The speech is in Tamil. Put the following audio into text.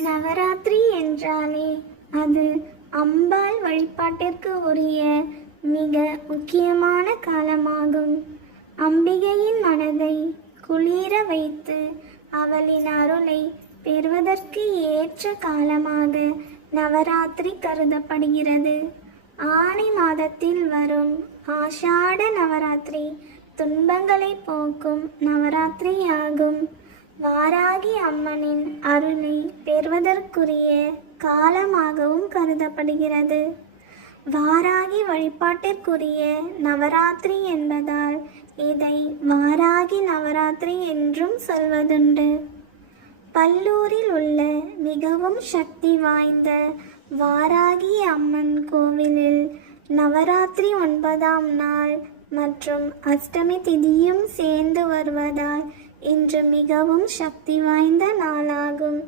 நவராத்திரி என்றாலே அது அம்பாள் வழிபாட்டிற்கு உரிய மிக முக்கியமான காலமாகும். அம்பிகையின் மனதை குளிர வைத்து அவளின் அருளை பெறுவதற்கு ஏற்ற காலமாக நவராத்திரி கருதப்படுகிறது. ஆனி மாதத்தில் வரும் ஆஷாட நவராத்திரி துன்பங்களை போக்கும் நவராத்திரியாகும். வாராகி அம்மனின் அருளை பெறுவதற்குரிய காலமாகவும் கருதப்படுகிறது. வாராகி வழிபாட்டிற்குரிய நவராத்திரி என்பதால் இதை வாராகி நவராத்திரி என்றும் சொல்வதுண்டு. பல்லூரில் உள்ள மிகவும் சக்தி வாய்ந்த வாராகி அம்மன் கோவிலில் நவராத்திரி ஒன்பதாம் நாள் மற்றும் அஷ்டமி திதியும் சேர்ந்து வருவதால் இன்று மிகவும் சக்தி வாய்ந்த நாளாகும்.